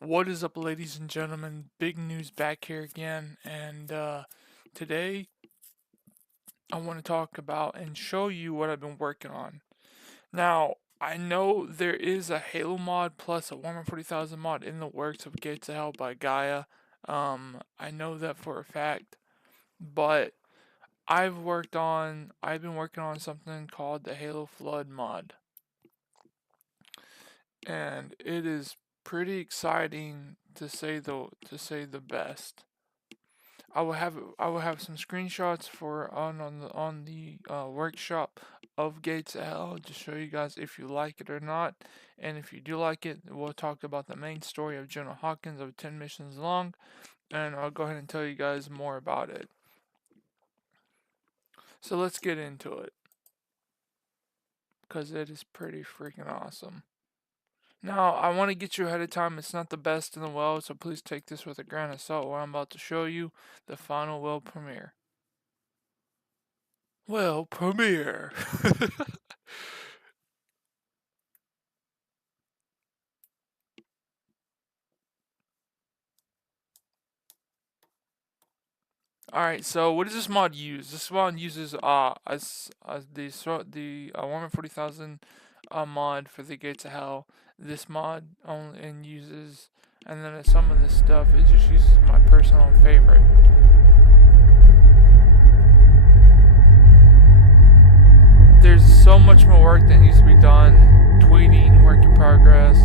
What is up, ladies and gentlemen? Big news back here again, and today I want to talk about and show you what I've been working on. Now, I know there is a Halo mod plus a Warhammer 40,000 mod in the works of Gates of Hell by Gaia. I know that for a fact, but I've been working on something called the Halo Flood mod, and it is pretty exciting to say the best. I will have some screenshots for on the workshop of Gates of Hell to show you guys if you like it or not. And if you do like it, we'll talk about the main story of General Hawkins of 10 missions long, and I'll go ahead and tell you guys more about it. So let's get into it, because it is pretty freaking awesome. Now, I want to get you ahead of time. It's not the best in the world, so please take this with a grain of salt. What I'm about to show you, the final world premiere. Well, premiere. Alright, so what does this mod use? This mod uses as the Warhammer 40,000 mod for the Gates of Hell. This mod only and uses, and then some of this stuff it just uses my personal favorite. There's so much more work that needs to be done, tweeting, work in progress,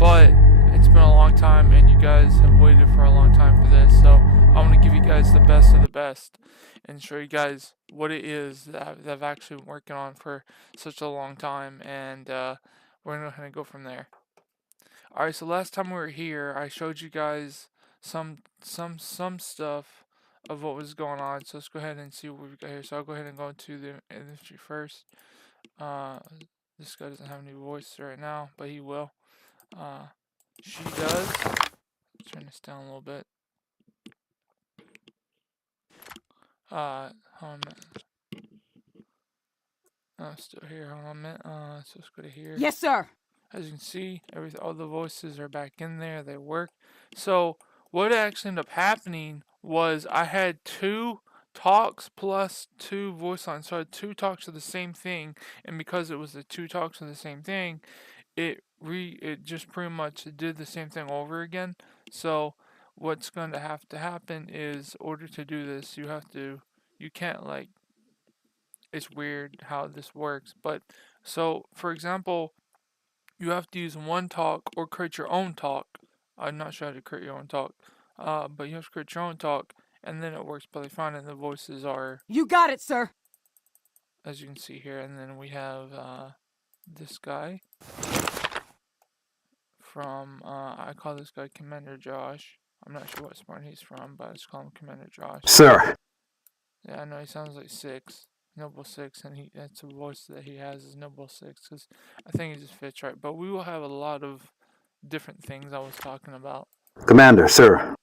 but it's been a long time and you guys have waited for a long time for this, so I want to give you guys the best of the best and show you guys what it is that I've actually been working on for such a long time, and we're going to go from there. Alright, so last time we were here, I showed you guys some stuff of what was going on. So let's go ahead and see what we've got here. So I'll go ahead and go into the industry first. Uh, this guy doesn't have any voice right now, but he will. She does. Let's turn this down a little bit. Hold on a minute. Still here. Hold on a minute. So let's go to here. Yes, sir. As you can see, all the voices are back in there. They work. So what actually ended up happening was I had two talks plus two voice lines. So I had two talks of the same thing, and because it was the two talks of the same thing, it just pretty much did the same thing over again. So what's going to have to happen is, in order to do this, you can't, like, it's weird how this works, but so for example, you have to use one talk or create your own talk. I'm not sure how to create your own talk, but you have to create your own talk, and then it works perfectly fine. And the voices are, You got it, sir. as you can see here. And then we have this guy from I call this guy Commander Josh. I'm not sure what smart he's from, but I just call him Commander Josh. Sir. Yeah, I know he sounds like Six, Noble Six, and that's the voice that he has is Noble Six, because I think it just fits right. But we will have a lot of different things I was talking about. Commander, sir.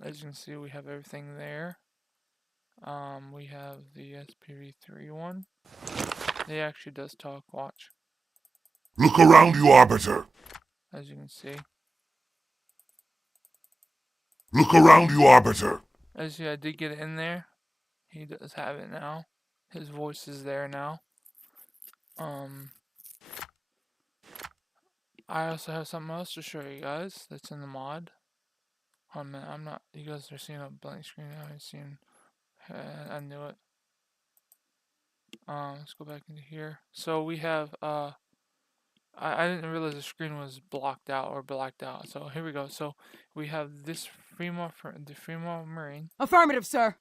As you can see, we have everything there. We have the SPV3 one. He actually does talk. Watch. Look around you, Arbiter. As you can see. Look around you, Arbiter. As I did get it in there. He does have it now. His voice is there now. I also have something else to show you guys that's in the mod. Oh man, I'm not. You guys are seeing a blank screen. I haven't seen. I knew it. Let's go back into here. So we have I didn't realize the screen was blocked out or blacked out. So here we go. So we have this the Fremont Marine. Affirmative, sir.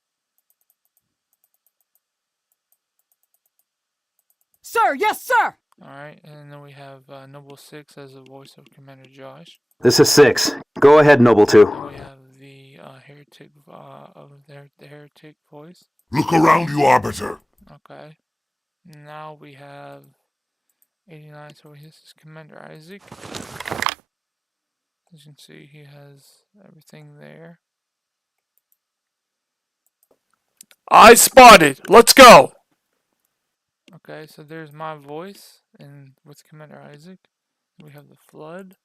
Sir, yes, sir. Alright, and then we have Noble 6 as the voice of Commander Josh. This is 6. Go ahead, Noble 2. And we have the Heretic the Heretic voice. Look around you, Arbiter. Okay. Now we have 89, so this is Commander Isaac. As you can see, he has everything there. I spotted! Let's go! Okay, so there's my voice, and with Commander Isaac. We have the Flood.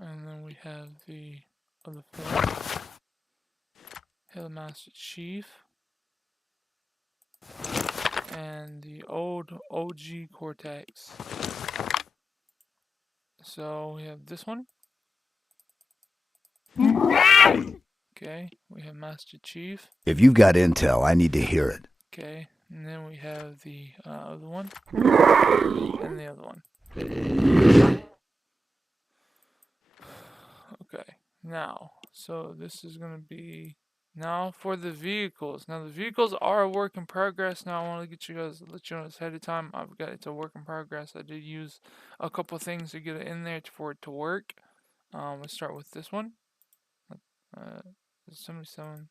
And then we have the other flag. Have the Master Chief. And the old OG Cortex. So we have this one. Okay, we have Master Chief. If you've got intel, I need to hear it. Okay, and then we have the other one. And the other one. Okay, now, so this is going to be now for the vehicles. Now the vehicles are a work in progress. Now I want to get you guys, let you know this ahead of time. I've got it's a work in progress. I did use a couple things to get it in there for it to work. Let's start with this one. 77.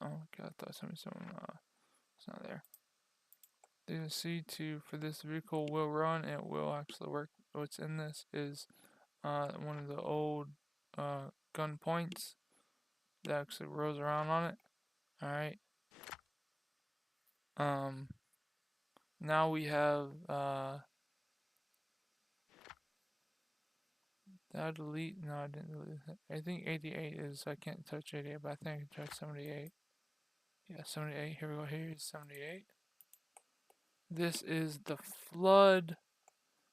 Oh god, I thought 77. It's not there. You can see for this vehicle will run. It will actually work. What's in this is one of the old gun points that actually rolls around on it. Alright. Now we have did I delete? No, I didn't delete it. I think 88 is, I can't touch 88, but I think I can touch 78. Yeah, 78. Here we go. Here's 78. This is the flood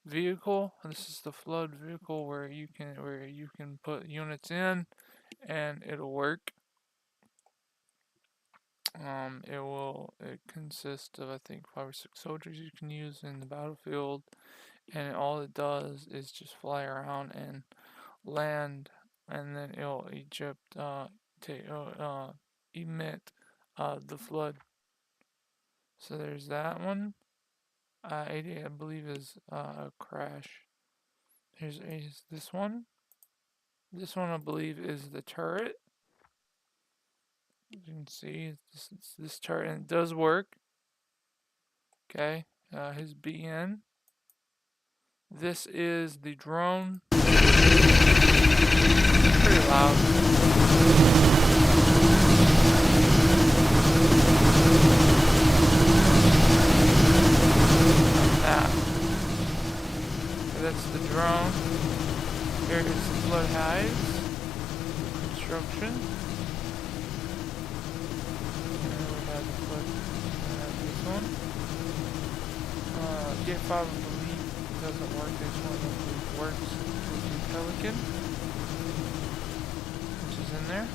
vehicle. This is the flood vehicle where you can put units in and it'll work. It consists of I think 5 or 6 soldiers you can use in the battlefield, and all it does is just fly around and land, and then it'll emit the flood. So there's that one. 88 I believe is a crash. Here's this one. This one I believe is the turret. You can see this turret, and it does work. Okay, his BN. This is the drone. Pretty loud. That. Okay, that's the drone. Here is the flood hives. Construction. This one. Gate 5 I believe doesn't work. This one I believe works with the Pelican, which is in there.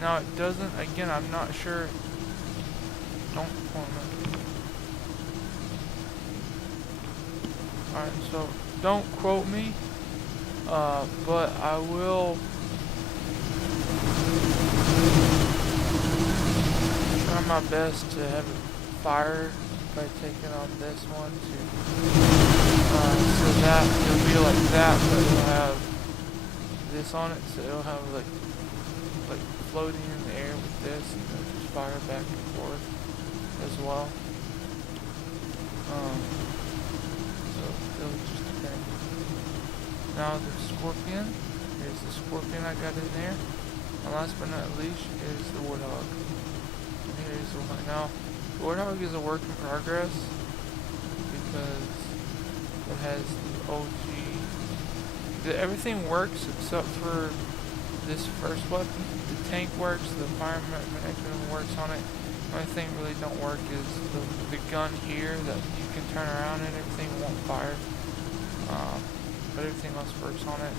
Now it doesn't, again I'm not sure. Don't quote me. Alright, so don't quote me. But I will try my best to have it fired by taking on this one too. So that it'll be like that, but it'll have this on it, so it'll have like floating in the air with this, and it'll just fire back and forth as well. So it'll just depend. Now the Scorpion. Here's the Scorpion I got in there. And last but not least is the Warthog. Here's the one. Now, the Warthog is a work in progress because it has the OG. Everything works except for this first weapon. The tank works, the fireman works on it. The only thing really don't work is the gun here that you can turn around and everything won't fire. But everything else works on it.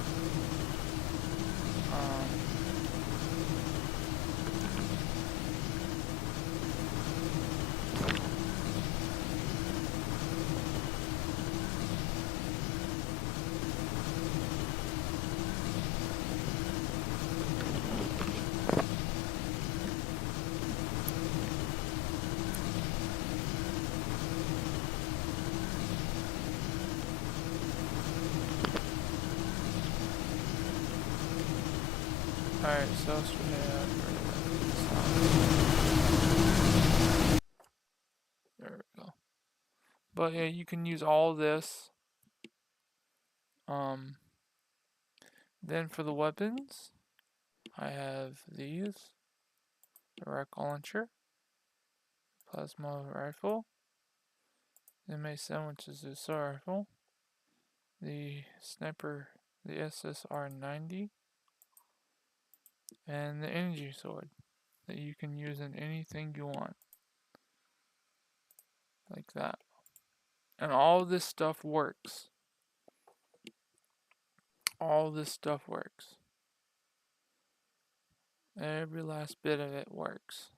Alright, so else we have. There we go. But yeah, you can use all this. Then for the weapons, I have these. The rocket launcher, plasma rifle, the M7, which is the assault rifle, the sniper, the SSR-90, and the energy sword that you can use in anything you want. Like that. And all this stuff works. All this stuff works. Every last bit of it works.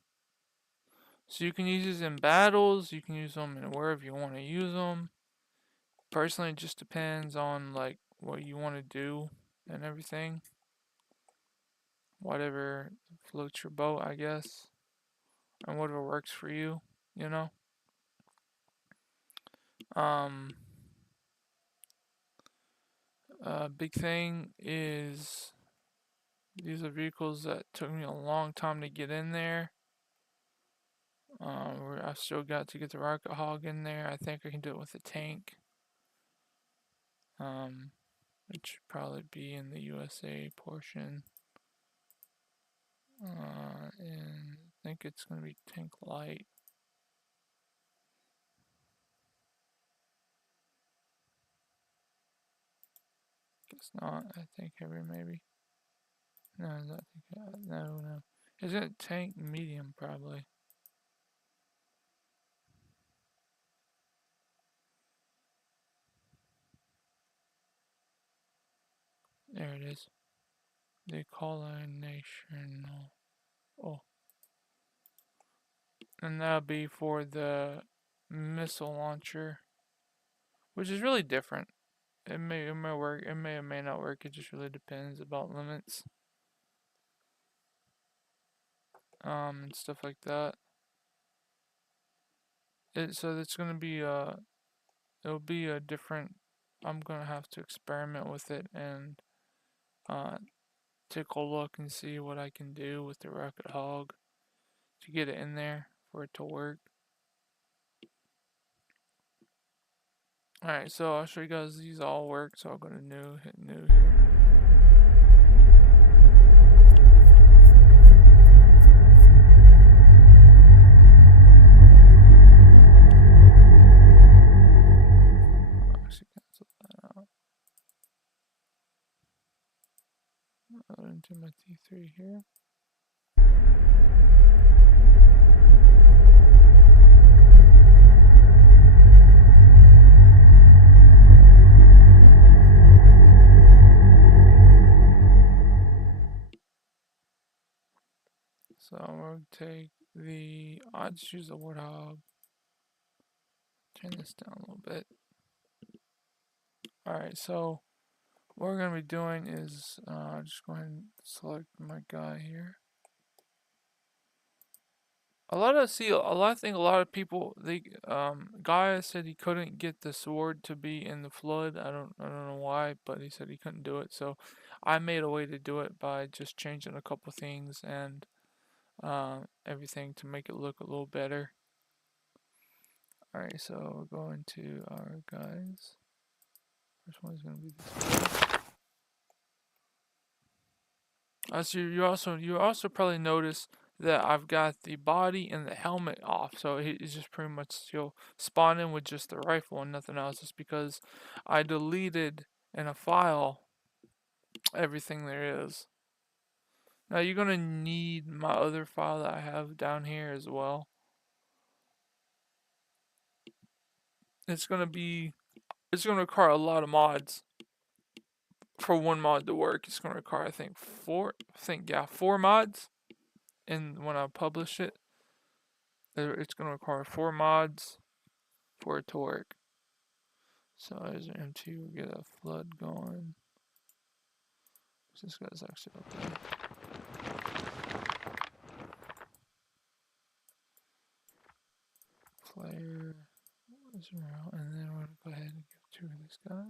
So you can use these in battles, you can use them in wherever you want to use them. Personally, it just depends on like what you want to do and everything. Whatever floats your boat, I guess. And whatever works for you, you know. Big thing is these are vehicles that took me a long time to get in there. I've still got to get the Rocket Hog in there. I think I can do it with a tank. It should probably be in the USA portion. And I think it's going to be tank light. Guess not. I think heavy maybe. No, I think no. Is it tank medium probably? There it is. The colonization. Oh. And that'll be for the missile launcher, which is really different. It may work, it may or may not work, it just really depends about limits. And stuff like that. So it's gonna be it'll be a different, I'm gonna have to experiment with it and take a look and see what I can do with the Rocket Hog to get it in there for it to work. Alright, so I'll show you guys these all work, so I'll go to new, hit new here. I'll actually cancel that out. I'll into my T3 here. So I'm going to take the, I'll just use the Warthog. Turn this down a little bit. Alright, so what we're going to be doing is, just go ahead and select my guy here. I think a lot of people, Guy said he couldn't get the sword to be in the flood. I don't know why, but he said he couldn't do it. So I made a way to do it by just changing a couple things and everything to make it look a little better. Alright, so we're going to our guys. First one's going to be this one. So you also probably notice that I've got the body and the helmet off, so it's just pretty much still spawning with just the rifle and nothing else. It's because I deleted in a file everything there is. Now you're gonna need my other file that I have down here as well. It's gonna require a lot of mods for one mod to work. It's gonna require I think four mods. And when I publish it, it's gonna require 4 mods for it to work. So there's an MT, we'll get a flood going. This guy's actually up there. Player, Israel, and then we're gonna go ahead and give 2 of this guy.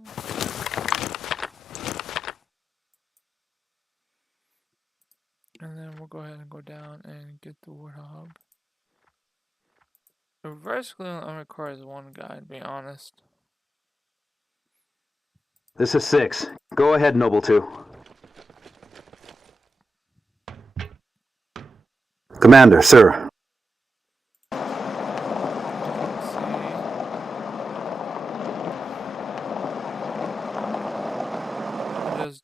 And then we'll go ahead and go down and get the Warthog. The reverse clean only requires 1 guy, to be honest. This is 6. Go ahead, Noble 2. Commander, sir.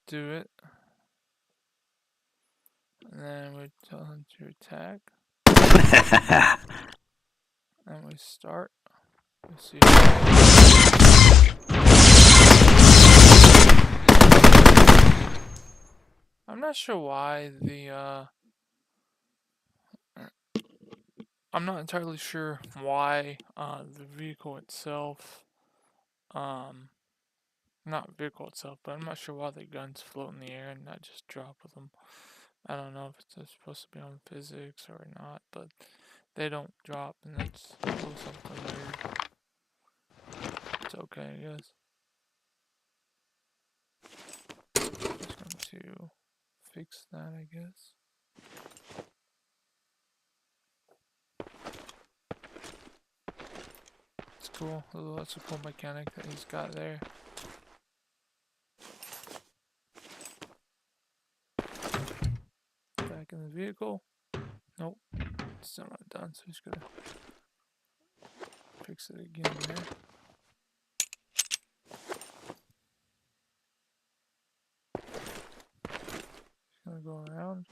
do it. And then we tell him to attack. And we start. We'll see. I'm not sure why I'm not entirely sure why the vehicle itself, not vehicle itself, but I'm not sure why the guns float in the air and not just drop with them. I don't know if it's supposed to be on physics or not, but they don't drop, and that's a little something weird. It's okay, I guess. Just going to fix that, I guess. It's cool. That's a cool mechanic that he's got there. Back in the vehicle. Nope. It's still not done, so he's gonna fix it again there. He's gonna go around.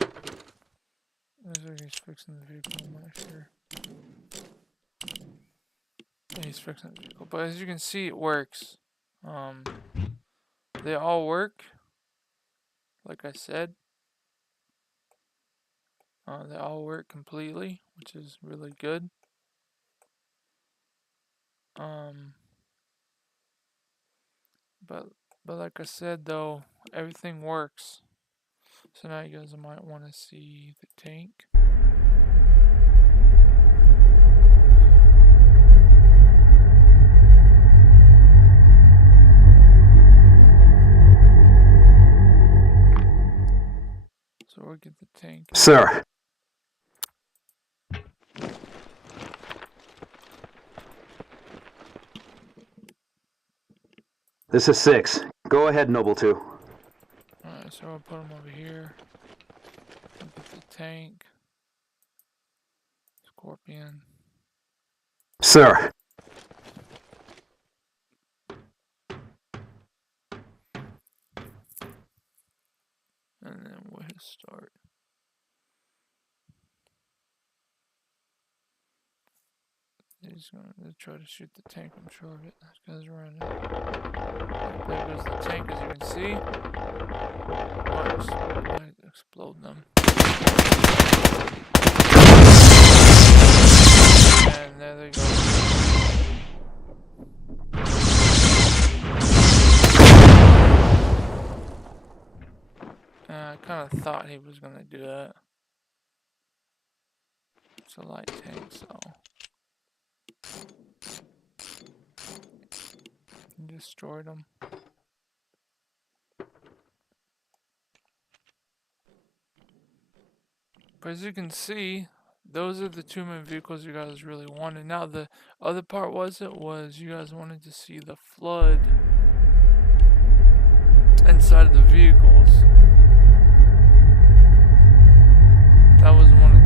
Looks like he's fixing the vehicle, I'm not sure. Yeah, he's fixing the vehicle, but as you can see, it works. They all work, like I said. They all work completely, which is really good. But like I said, though, everything works. So now you guys might want to see the tank. So we'll get the tank. Sir. This is 6. Go ahead, Noble 2. Alright, so I'll put him over here. Look at the tank. Scorpion. Sir. And then we'll hit start. He's gonna try to shoot the tank, I'm sure of it. This guy's running. There goes the tank, as you can see. Might explode them. And there they go. I kind of thought he was gonna do that. It's a light tank, so. Destroyed them. But as you can see, those are the two main vehicles you guys really wanted. Now the other part was you guys wanted to see the flood inside of the vehicles. That was one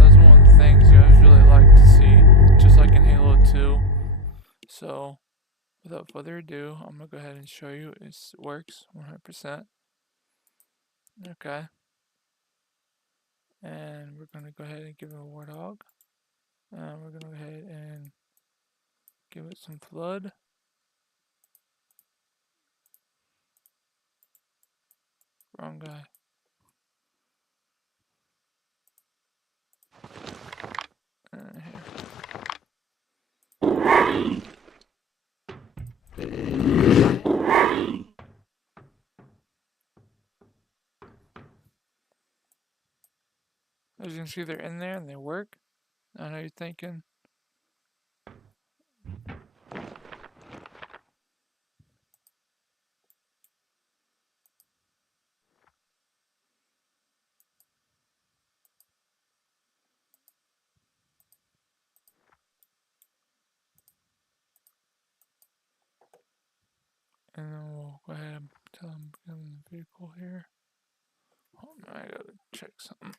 of the things you guys really liked to see, just like in Halo 2. So without further ado, I'm gonna go ahead and show you it works 100%. Okay. And we're gonna go ahead and give it a Warthog. And we're gonna go ahead and give it some flood. Wrong guy. Here. As you can see, they're in there and they work. I know you're thinking. And then we'll go ahead and tell them to get in the vehicle here. Oh no, I gotta check something.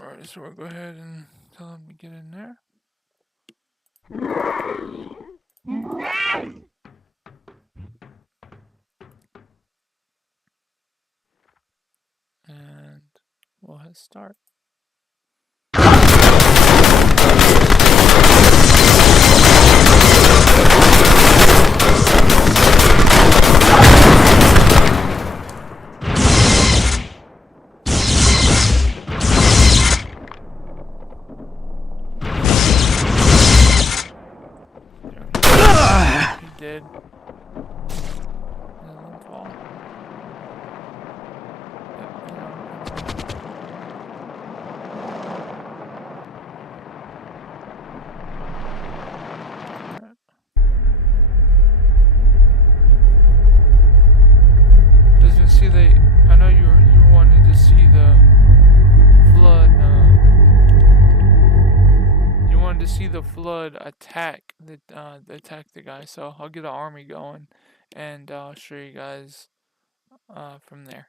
Alright, so we'll go ahead and tell him to get in there. And we'll hit start. He did. And let him fall. Does you see the? I know you wanted to see the flood. You wanted to see the flood attack the guy. So I'll get an army going, and I'll show you guys from there.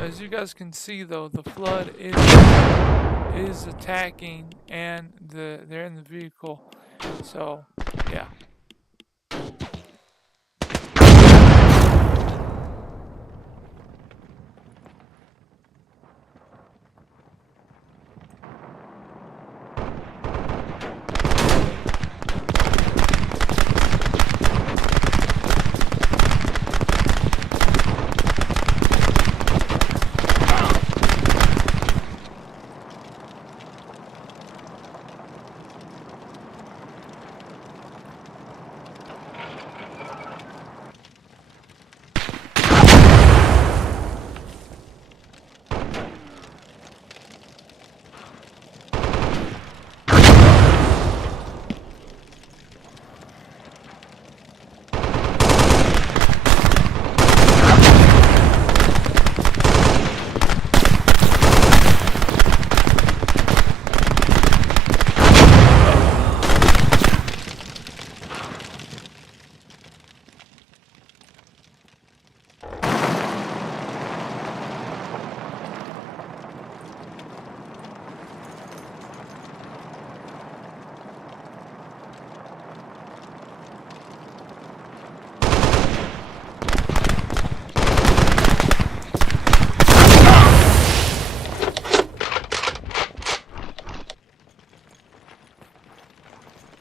As you guys can see, though, the flood is attacking, and they're in the vehicle. So, yeah.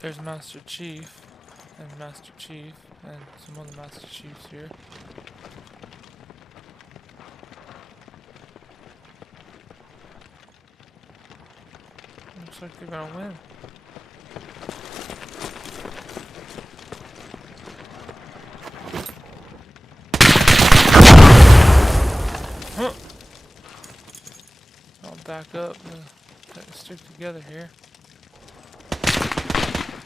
There's Master Chief, and Master Chief, and some other Master Chiefs here. Looks like they're gonna win. I'll back up and stick together here.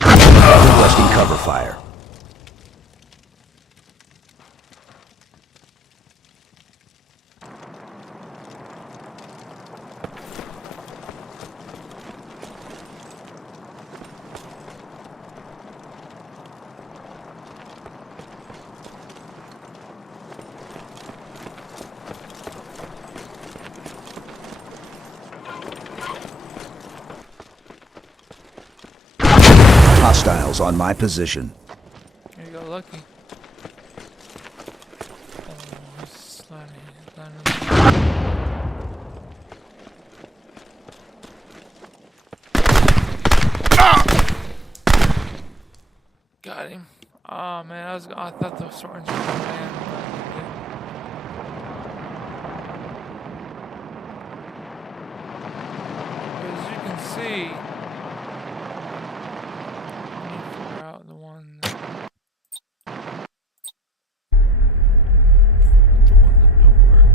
Requesting cover fire. Hostiles on my position. Here you go, Lucky. Oh, he's sliding. Got him. Oh man, I thought the swords were man. As you can see, I need to figure out the one that don't work.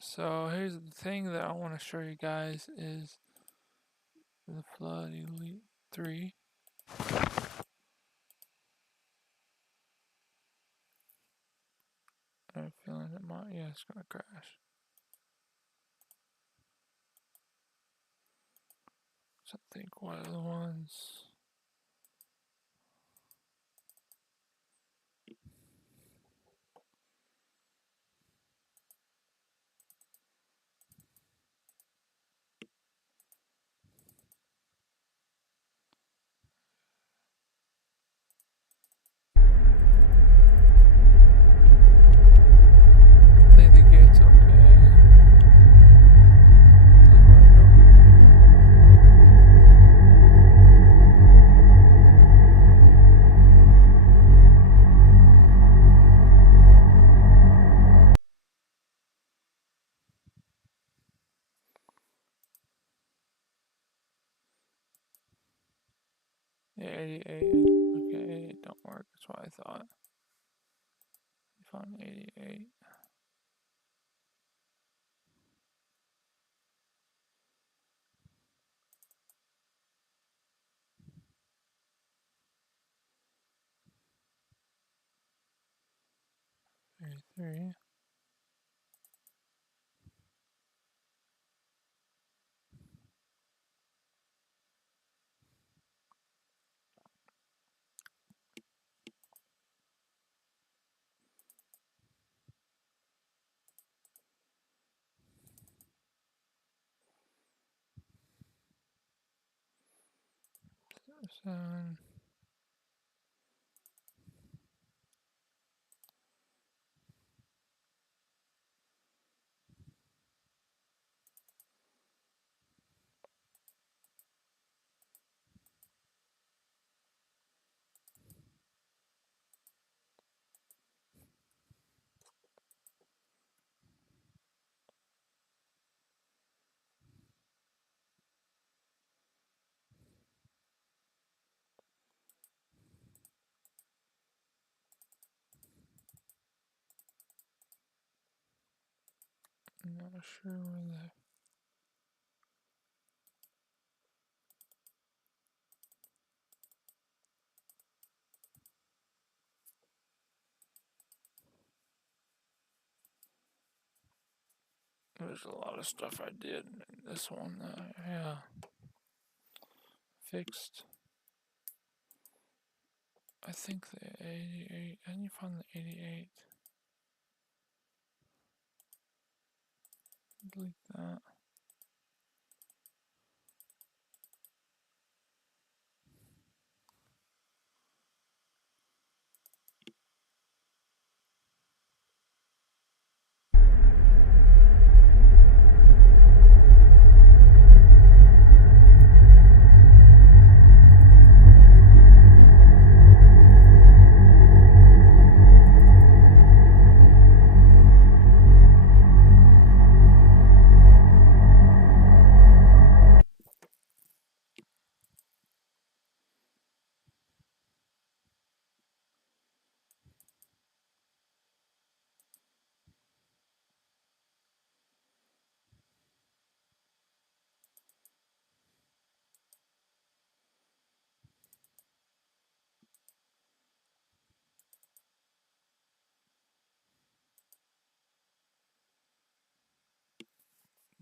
So here's the thing that I want to show you guys is the Flood Elite 3. I have a feeling it might, yeah, it's gonna crash. So I think one of the ones. I think the gate's okay. Yeah, 88. Okay, 88 don't work. That's what I thought. I found 88. Three. Seven. I'm not sure where the. There's a lot of stuff I did in this one. Yeah. Fixed. I think the 88. I didn't find the 88. Delete that.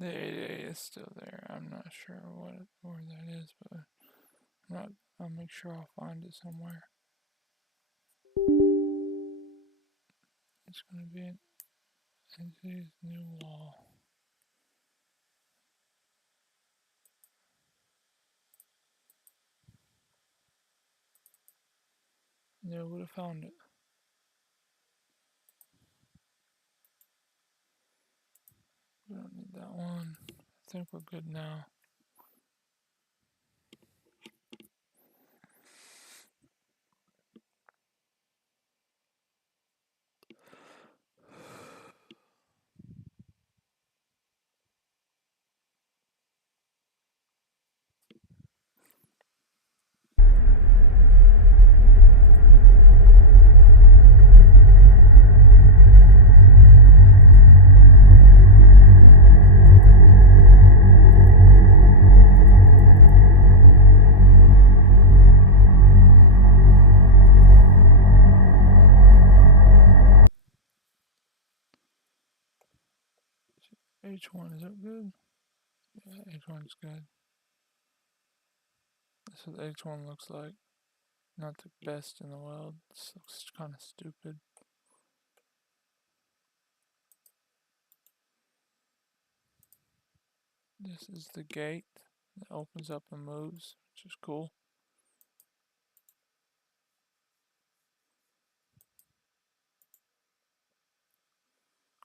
The 8A is still there. I'm not sure where that is, but I'll make sure I'll find it somewhere. It's gonna be in NC's new wall. Yeah, would have found it. We don't need that one. I think we're good now. H1, is that good? Yeah, H1's good. That's what H1 looks like. Not the best in the world. This looks kind of stupid. This is the gate that opens up and moves, which is cool.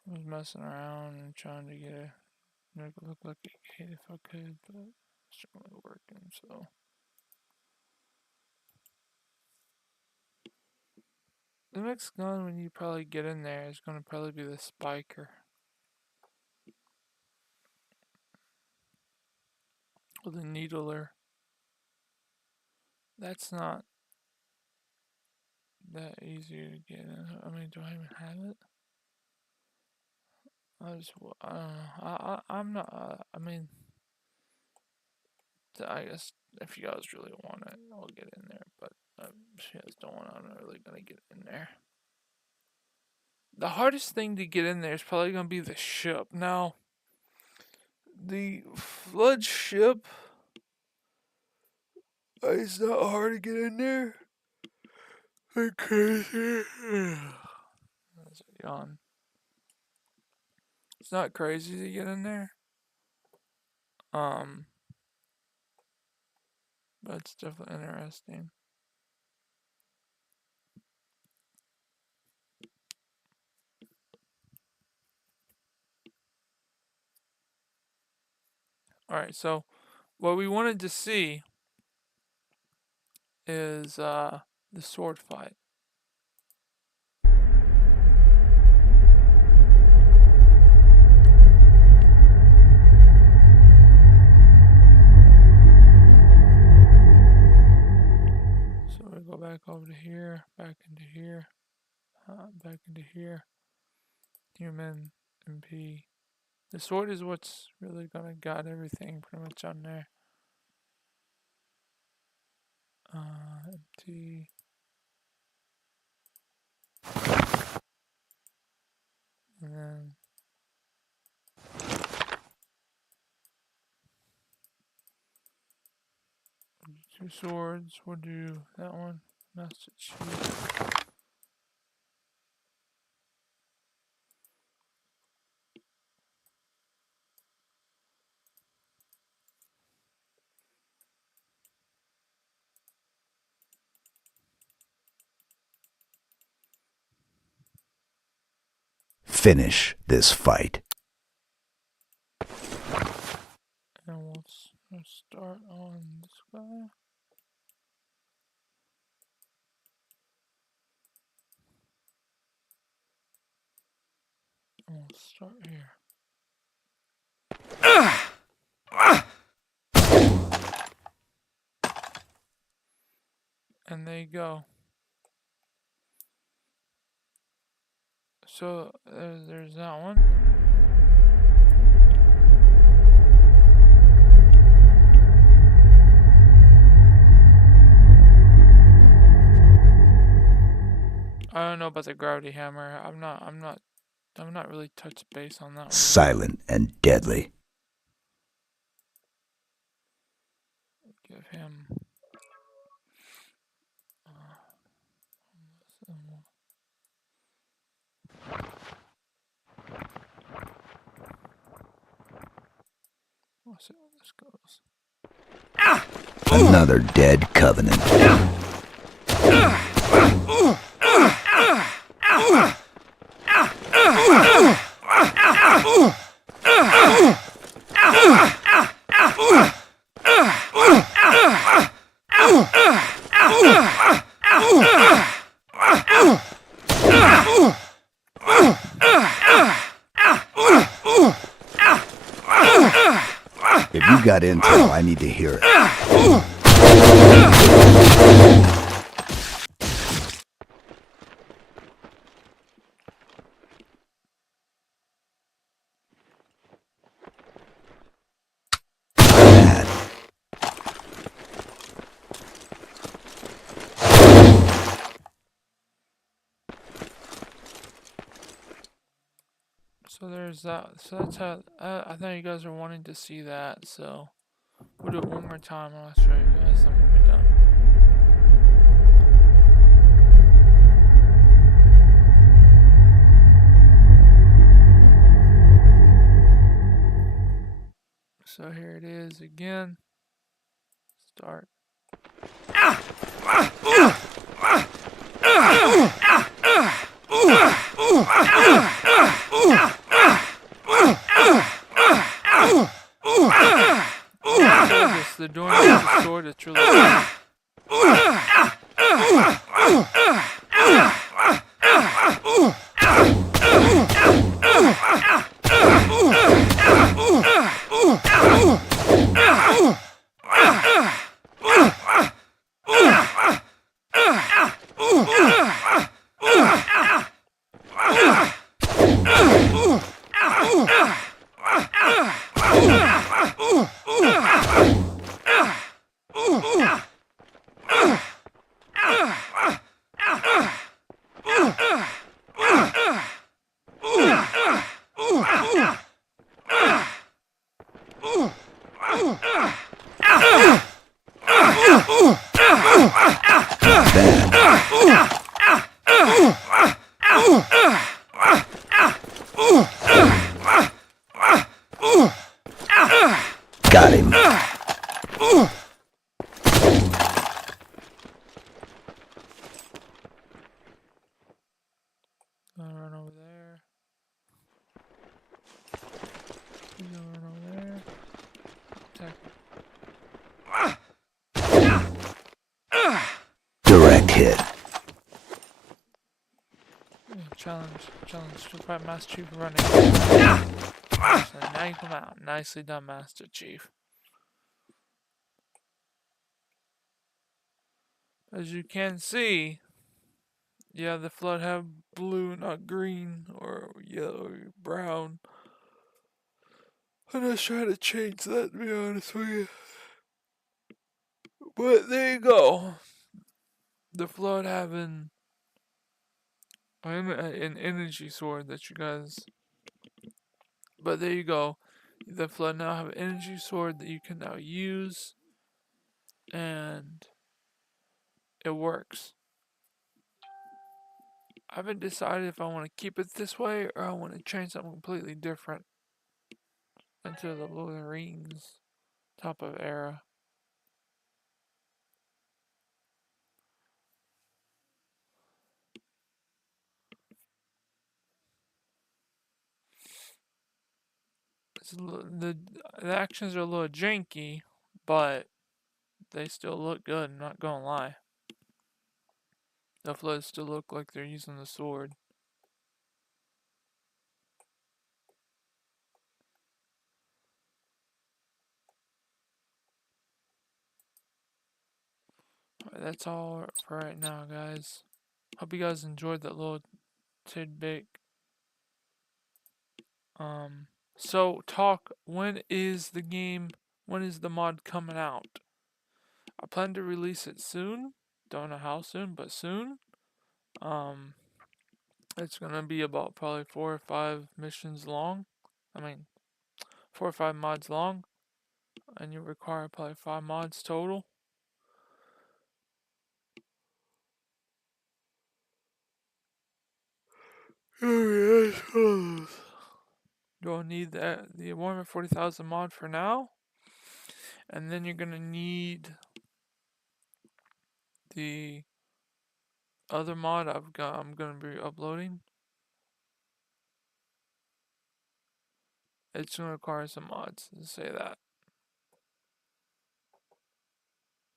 I was messing around and trying to make it look like a gate if I could, but it's not really working, so. The next gun when you probably get in there is going to probably be the Spiker. Or the Needler. That's not that easy to get in. I mean, do I even have it? I don't know. I'm not, I mean, I guess if you guys really want it, I'll get in there, but if you guys don't want it, I'm not really gonna get in there. The hardest thing to get in there is probably gonna be the ship. Now, the flood ship is not hard to get in there. Like crazy. That's a yawn. It's not crazy to get in there. But it's definitely interesting. Alright, so what we wanted to see is the sword fight. So we go back over to here, back into here, back into here. Human, MP. The sword is what's really gonna guide everything pretty much on there. MT. And then two swords. We'll do that one. Master Chief. Finish this fight. And we'll start on this guy. And we'll start here. And there you go. So there's that one. I don't know about the gravity hammer. I'm not really touched base on that one. Silent and deadly. give him let's see how this goes. Another dead covenant. If you got intel, I need to hear it. Bad. So there's that. So that's how I think you guys are wanting to see that. So we'll do it one more time and I'll show you guys, then we'll be done. So here it is again. Start. They're doing it with the sword. It's really good. Got him. Gonna run over there. He's gonna run over there. Attack. Direct hit. Challenge to fight Master Chief running. So now you come out. Nicely done, Master Chief. As you can see, yeah, the flood have blue, not green, or yellow, or brown. I'm not trying to change that, to be honest with you. But there you go. The flood having an energy sword that you guys. But there you go. The flood now have an energy sword that you can now use, and it works. I haven't decided if I want to keep it this way or I want to change something completely different into the Lord of the Rings type of era. The actions are a little janky, but they still look good, I'm not gonna lie. The floods still look like they're using the sword. Alright, that's all for right now, guys. Hope you guys enjoyed that little tidbit. So talk, when is the mod coming out? I plan to release it soon. Don't know how soon, but soon. It's gonna be about probably 4 or 5 missions long. I mean, 4 or 5 mods long. and you require probably 5 mods total. You'll need the Warhammer 40,000 mod for now, and then you're gonna need the other mod I'm gonna be uploading. It's gonna require some mods, to say that.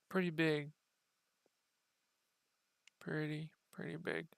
Pretty big. Pretty big.